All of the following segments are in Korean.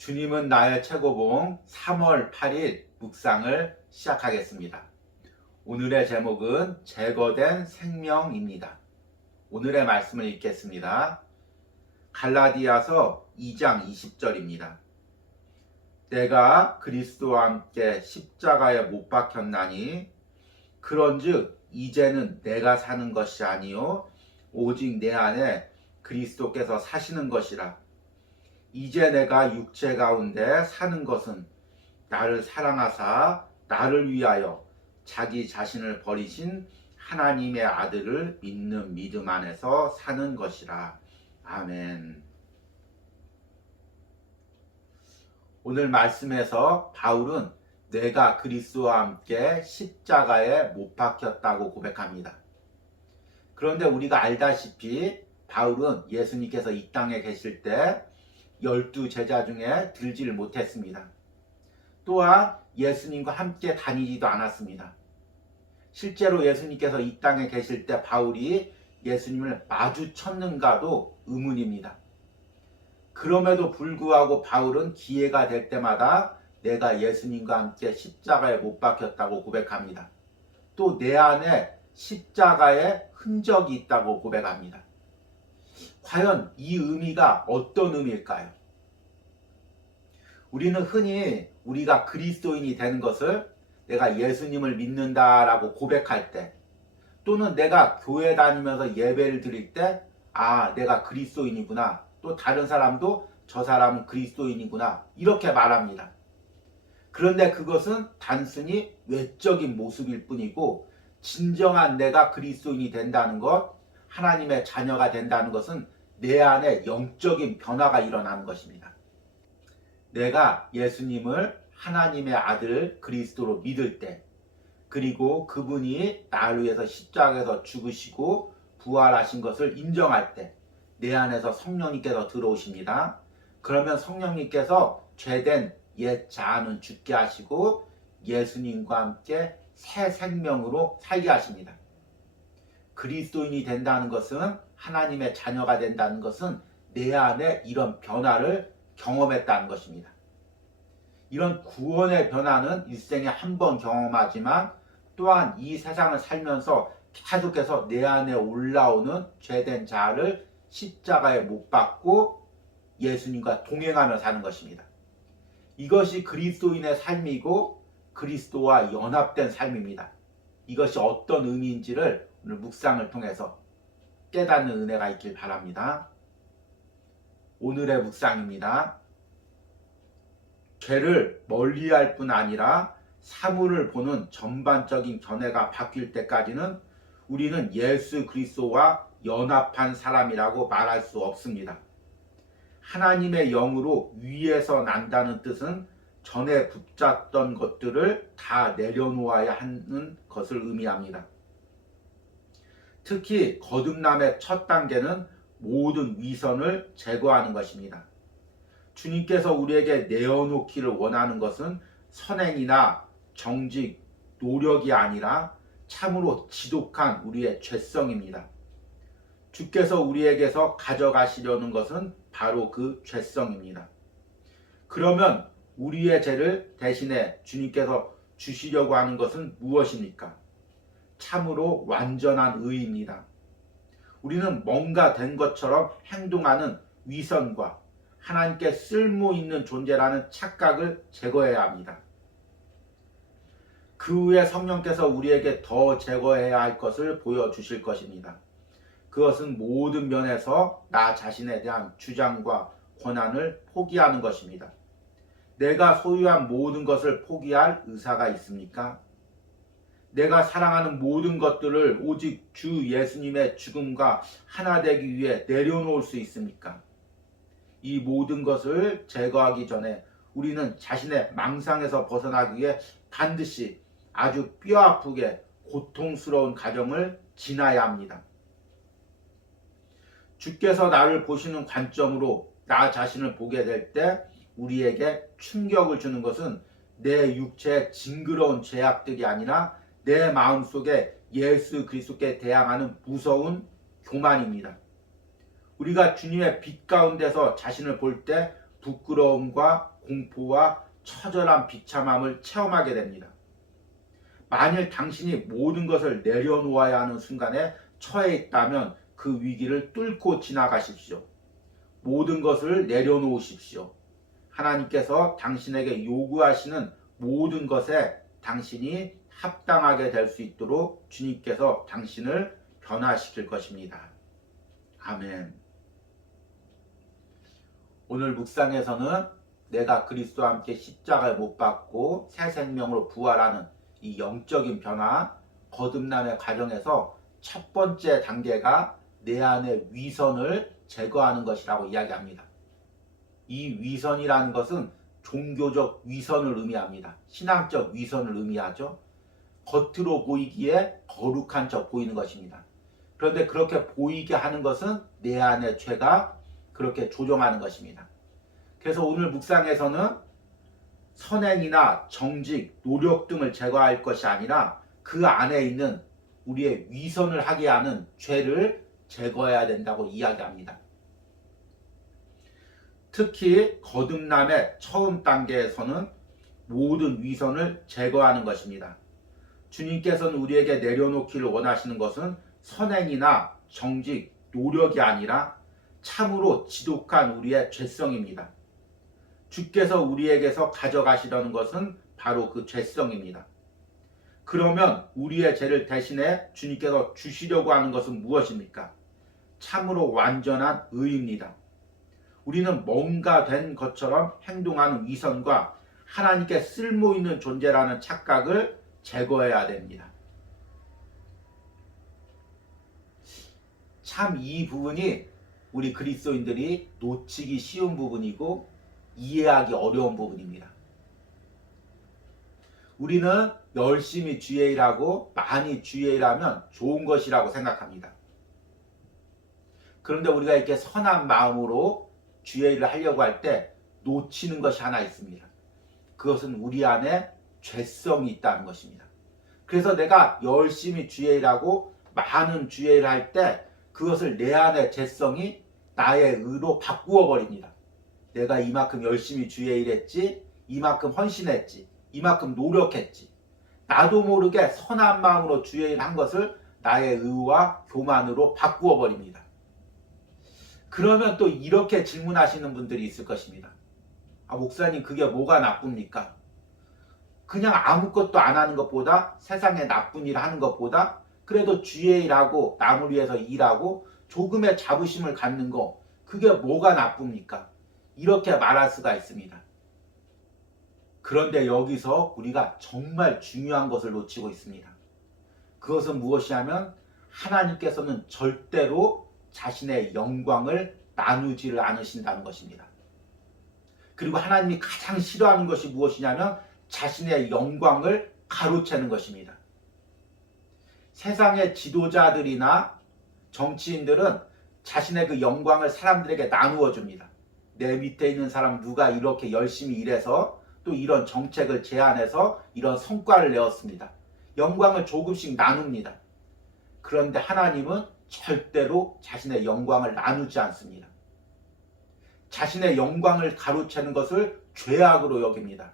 주님은 나의 최고봉 3월 8일 묵상을 시작하겠습니다. 오늘의 제목은 제거된 생명입니다. 오늘의 말씀을 읽겠습니다. 갈라디아서 2장 20절입니다. 내가 그리스도와 함께 십자가에 못 박혔나니 그런즉 이제는 내가 사는 것이 아니요 오직 내 안에 그리스도께서 사시는 것이라. 이제 내가 육체 가운데 사는 것은 나를 사랑하사 나를 위하여 자기 자신을 버리신 하나님의 아들을 믿는 믿음 안에서 사는 것이라. 아멘. 오늘 말씀에서 바울은 내가 그리스도와 함께 십자가에 못 박혔다고 고백합니다. 그런데 우리가 알다시피 바울은 예수님께서 이 땅에 계실 때 12제자 중에 들지를 못했습니다. 또한 예수님과 함께 다니지도 않았습니다. 실제로 예수님께서 이 땅에 계실 때 바울이 예수님을 마주쳤는가도 의문입니다. 그럼에도 불구하고 바울은 기회가 될 때마다 내가 예수님과 함께 십자가에 못 박혔다고 고백합니다. 또 내 안에 십자가의 흔적이 있다고 고백합니다. 과연 이 의미가 어떤 의미일까요? 우리는 흔히 우리가 그리스도인이 되는 것을 내가 예수님을 믿는다라고 고백할 때, 또는 내가 교회 다니면서 예배를 드릴 때, 내가 그리스도인이구나, 또 다른 사람도 저 사람은 그리스도인이구나, 이렇게 말합니다. 그런데 그것은 단순히 외적인 모습일 뿐이고, 진정한 내가 그리스도인이 된다는 것, 하나님의 자녀가 된다는 것은 내 안에 영적인 변화가 일어나는 것입니다. 내가 예수님을 하나님의 아들 그리스도로 믿을 때, 그리고 그분이 나를 위해서 십자가에서 죽으시고 부활하신 것을 인정할 때, 내 안에서 성령님께서 들어오십니다. 그러면 성령님께서 죄된 옛 자아는 죽게 하시고 예수님과 함께 새 생명으로 살게 하십니다. 그리스도인이 된다는 것은, 하나님의 자녀가 된다는 것은 내 안에 이런 변화를 경험했다는 것입니다. 이런 구원의 변화는 일생에 한 번 경험하지만, 또한 이 세상을 살면서 계속해서 내 안에 올라오는 죄된 자아를 십자가에 못 박고 예수님과 동행하며 사는 것입니다. 이것이 그리스도인의 삶이고 그리스도와 연합된 삶입니다. 이것이 어떤 의미인지를 오늘 묵상을 통해서 깨닫는 은혜가 있길 바랍니다. 오늘의 묵상입니다. 죄를 멀리할 뿐 아니라 사물을 보는 전반적인 견해가 바뀔 때까지는 우리는 예수 그리스도와 연합한 사람이라고 말할 수 없습니다. 하나님의 영으로 위에서 난다는 뜻은 전에 붙잡던 것들을 다 내려놓아야 하는 것을 의미합니다. 특히 거듭남의 첫 단계는 모든 위선을 제거하는 것입니다. 주님께서 우리에게 내어놓기를 원하는 것은 선행이나 정직, 노력이 아니라 참으로 지독한 우리의 죄성입니다. 주께서 우리에게서 가져가시려는 것은 바로 그 죄성입니다. 그러면 우리의 죄를 대신에 주님께서 주시려고 하는 것은 무엇입니까? 참으로 완전한 의입니다. 우리는 뭔가 된 것처럼 행동하는 위선과 하나님께 쓸모 있는 존재라는 착각을 제거해야 합니다. 그 후에 성령께서 우리에게 더 제거해야 할 것을 보여주실 것입니다. 그것은 모든 면에서 나 자신에 대한 주장과 권한을 포기하는 것입니다. 내가 소유한 모든 것을 포기할 의사가 있습니까? 내가 사랑하는 모든 것들을 오직 주 예수님의 죽음과 하나 되기 위해 내려놓을 수 있습니까? 이 모든 것을 제거하기 전에 우리는 자신의 망상에서 벗어나기 위해 반드시 아주 뼈아프게 고통스러운 과정을 지나야 합니다. 주께서 나를 보시는 관점으로 나 자신을 보게 될 때 우리에게 충격을 주는 것은 내 육체의 징그러운 죄악들이 아니라 내 마음속에 예수 그리스도께 대항하는 무서운 교만입니다. 우리가 주님의 빛 가운데서 자신을 볼 때 부끄러움과 공포와 처절한 비참함을 체험하게 됩니다. 만일 당신이 모든 것을 내려놓아야 하는 순간에 처해 있다면 그 위기를 뚫고 지나가십시오. 모든 것을 내려놓으십시오. 하나님께서 당신에게 요구하시는 모든 것에 당신이 합당하게 될 수 있도록 주님께서 당신을 변화시킬 것입니다. 아멘. 오늘 묵상에서는 내가 그리스도와 함께 십자가에 못 박고 새 생명으로 부활하는 이 영적인 변화, 거듭남의 과정에서 첫 번째 단계가 내 안의 위선을 제거하는 것이라고 이야기합니다. 이 위선이라는 것은 종교적 위선을 의미합니다. 신앙적 위선을 의미하죠. 겉으로 보이기에 거룩한 척 보이는 것입니다. 그런데 그렇게 보이게 하는 것은 내 안의 죄가 그렇게 조종하는 것입니다. 그래서 오늘 묵상에서는 선행이나 정직, 노력 등을 제거할 것이 아니라 그 안에 있는 우리의 위선을 하게 하는 죄를 제거해야 된다고 이야기합니다. 특히 거듭남의 처음 단계에서는 모든 위선을 제거하는 것입니다. 주님께서는 우리에게 내려놓기를 원하시는 것은 선행이나 정직, 노력이 아니라 참으로 지독한 우리의 죄성입니다. 주께서 우리에게서 가져가시려는 것은 바로 그 죄성입니다. 그러면 우리의 죄를 대신해 주님께서 주시려고 하는 것은 무엇입니까? 참으로 완전한 의입니다. 우리는 뭔가 된 것처럼 행동하는 위선과 하나님께 쓸모있는 존재라는 착각을 제거해야 됩니다. 참 이 부분이 우리 그리스도인들이 놓치기 쉬운 부분이고 이해하기 어려운 부분입니다. 우리는 열심히 주의 일하고 많이 주의 일하면 좋은 것이라고 생각합니다. 그런데 우리가 이렇게 선한 마음으로 주의 일을 하려고 할 때 놓치는 것이 하나 있습니다. 그것은 우리 안에 죄성이 있다는 것입니다. 그래서 내가 열심히 주의 일하고 많은 주의 일을 할 때 그것을 내 안의 죄성이 나의 의로 바꾸어 버립니다. 내가 이만큼 열심히 주의 일했지, 이만큼 헌신했지, 이만큼 노력했지. 나도 모르게 선한 마음으로 주의 일한 것을 나의 의와 교만으로 바꾸어 버립니다. 그러면 또 이렇게 질문하시는 분들이 있을 것입니다. 아, 목사님, 그게 뭐가 나쁩니까? 그냥 아무것도 안 하는 것보다, 세상에 나쁜 일 하는 것보다 그래도 주의 일하고 남을 위해서 일하고 조금의 자부심을 갖는 거, 그게 뭐가 나쁩니까? 이렇게 말할 수가 있습니다. 그런데 여기서 우리가 정말 중요한 것을 놓치고 있습니다. 그것은 무엇이냐면 하나님께서는 절대로 자신의 영광을 나누지를 않으신다는 것입니다. 그리고 하나님이 가장 싫어하는 것이 무엇이냐면 자신의 영광을 가로채는 것입니다. 세상의 지도자들이나 정치인들은 자신의 그 영광을 사람들에게 나누어 줍니다. 내 밑에 있는 사람 누가 이렇게 열심히 일해서 또 이런 정책을 제안해서 이런 성과를 내었습니다. 영광을 조금씩 나눕니다. 그런데 하나님은 절대로 자신의 영광을 나누지 않습니다. 자신의 영광을 가로채는 것을 죄악으로 여깁니다.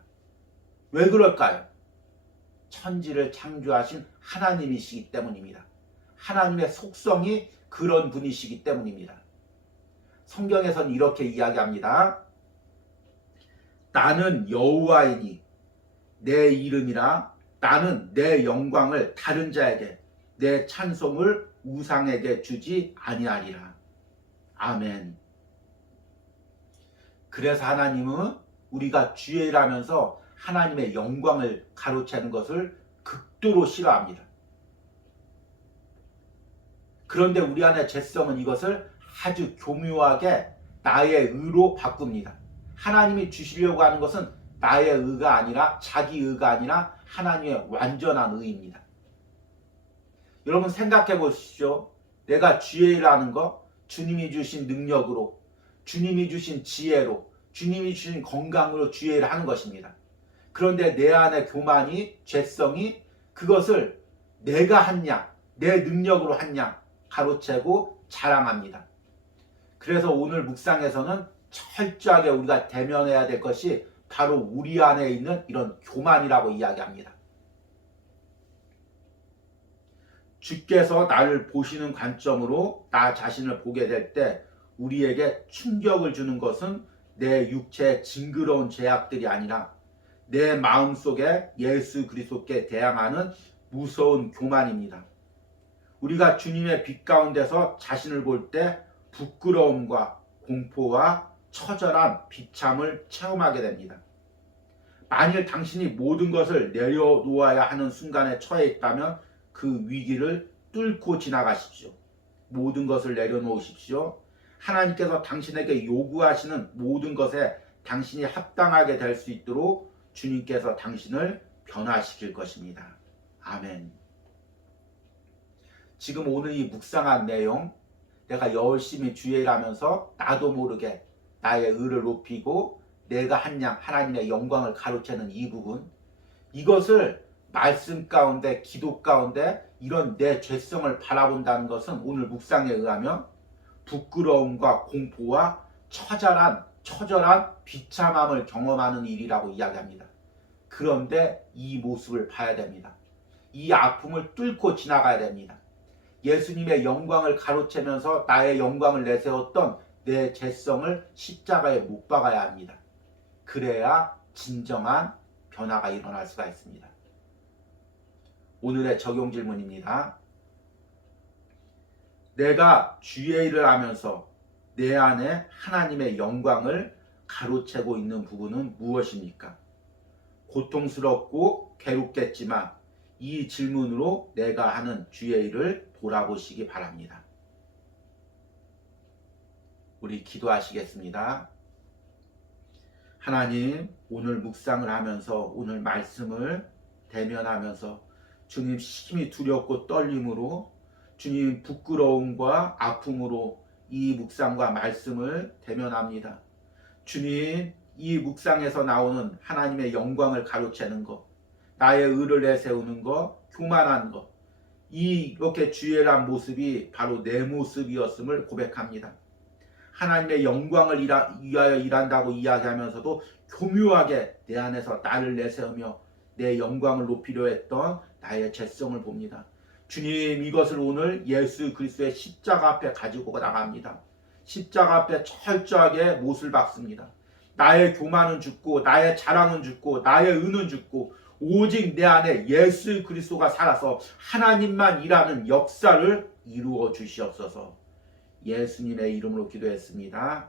왜 그럴까요? 천지를 창조하신 하나님이시기 때문입니다. 하나님의 속성이 그런 분이시기 때문입니다. 성경에서는 이렇게 이야기합니다. 나는 여호와이니 내 이름이라 나는 내 영광을 다른 자에게 내 찬송을 우상에게 주지 아니하리라. 아멘. 그래서 하나님은 우리가 주의 일하면서 하나님의 영광을 가로채는 것을 극도로 싫어합니다. 그런데 우리 안의 죄성은 이것을 아주 교묘하게 나의 의로 바꿉니다. 하나님이 주시려고 하는 것은 나의 의가 아니라 자기 의가 아니라 하나님의 완전한 의입니다. 여러분 생각해 보십시오. 내가 주의 일하는 거 주님이 주신 능력으로, 주님이 주신 지혜로, 주님이 주신 건강으로 주의 일을 하는 것입니다. 그런데 내 안의 교만이, 죄성이 그것을 내가 했냐, 내 능력으로 했냐 가로채고 자랑합니다. 그래서 오늘 묵상에서는 철저하게 우리가 대면해야 될 것이 바로 우리 안에 있는 이런 교만이라고 이야기합니다. 주께서 나를 보시는 관점으로 나 자신을 보게 될 때 우리에게 충격을 주는 것은 내 육체의 징그러운 죄악들이 아니라 내 마음속에 예수 그리스도께 대항하는 무서운 교만입니다. 우리가 주님의 빛 가운데서 자신을 볼 때 부끄러움과 공포와 처절한 비참을 체험하게 됩니다. 만일 당신이 모든 것을 내려놓아야 하는 순간에 처해 있다면 그 위기를 뚫고 지나가십시오. 모든 것을 내려놓으십시오. 하나님께서 당신에게 요구하시는 모든 것에 당신이 합당하게 될 수 있도록 주님께서 당신을 변화시킬 것입니다. 아멘. 지금 오늘 이 묵상한 내용, 내가 열심히 주의를 하면서 나도 모르게 나의 의를 높이고 내가 한 양 하나님의 영광을 가로채는 이 부분, 이것을 말씀 가운데 기도 가운데 이런 내 죄성을 바라본다는 것은 오늘 묵상에 의하면 부끄러움과 공포와 처절한 비참함을 경험하는 일이라고 이야기합니다. 그런데 이 모습을 봐야 됩니다. 이 아픔을 뚫고 지나가야 됩니다. 예수님의 영광을 가로채면서 나의 영광을 내세웠던 내 죄성을 십자가에 못 박아야 합니다. 그래야 진정한 변화가 일어날 수가 있습니다. 오늘의 적용 질문입니다. 내가 주의 일을 하면서 내 안에 하나님의 영광을 가로채고 있는 부분은 무엇입니까? 고통스럽고 괴롭겠지만 이 질문으로 내가 하는 주의 일을 돌아보시기 바랍니다. 우리 기도하시겠습니다. 하나님, 오늘 묵상을 하면서 오늘 말씀을 대면하면서 주님 심히 두렵고 떨림으로 주님 부끄러움과 아픔으로 이 묵상과 말씀을 대면합니다. 주님, 이 묵상에서 나오는 하나님의 영광을 가로채는 것, 나의 의를 내세우는 것, 교만한 것, 이렇게 주의한 모습이 바로 내 모습이었음을 고백합니다. 하나님의 영광을 위하여 일한다고 이야기하면서도 교묘하게 내 안에서 나를 내세우며 내 영광을 높이려 했던 나의 죄성을 봅니다. 주님, 이것을 오늘 예수 그리스도의 십자가 앞에 가지고 나갑니다. 십자가 앞에 철저하게 못을 박습니다. 나의 교만은 죽고 나의 자랑은 죽고 나의 의는 죽고 오직 내 안에 예수 그리스도가 살아서 하나님만 일하는 역사를 이루어 주시옵소서. 예수님의 이름으로 기도했습니다.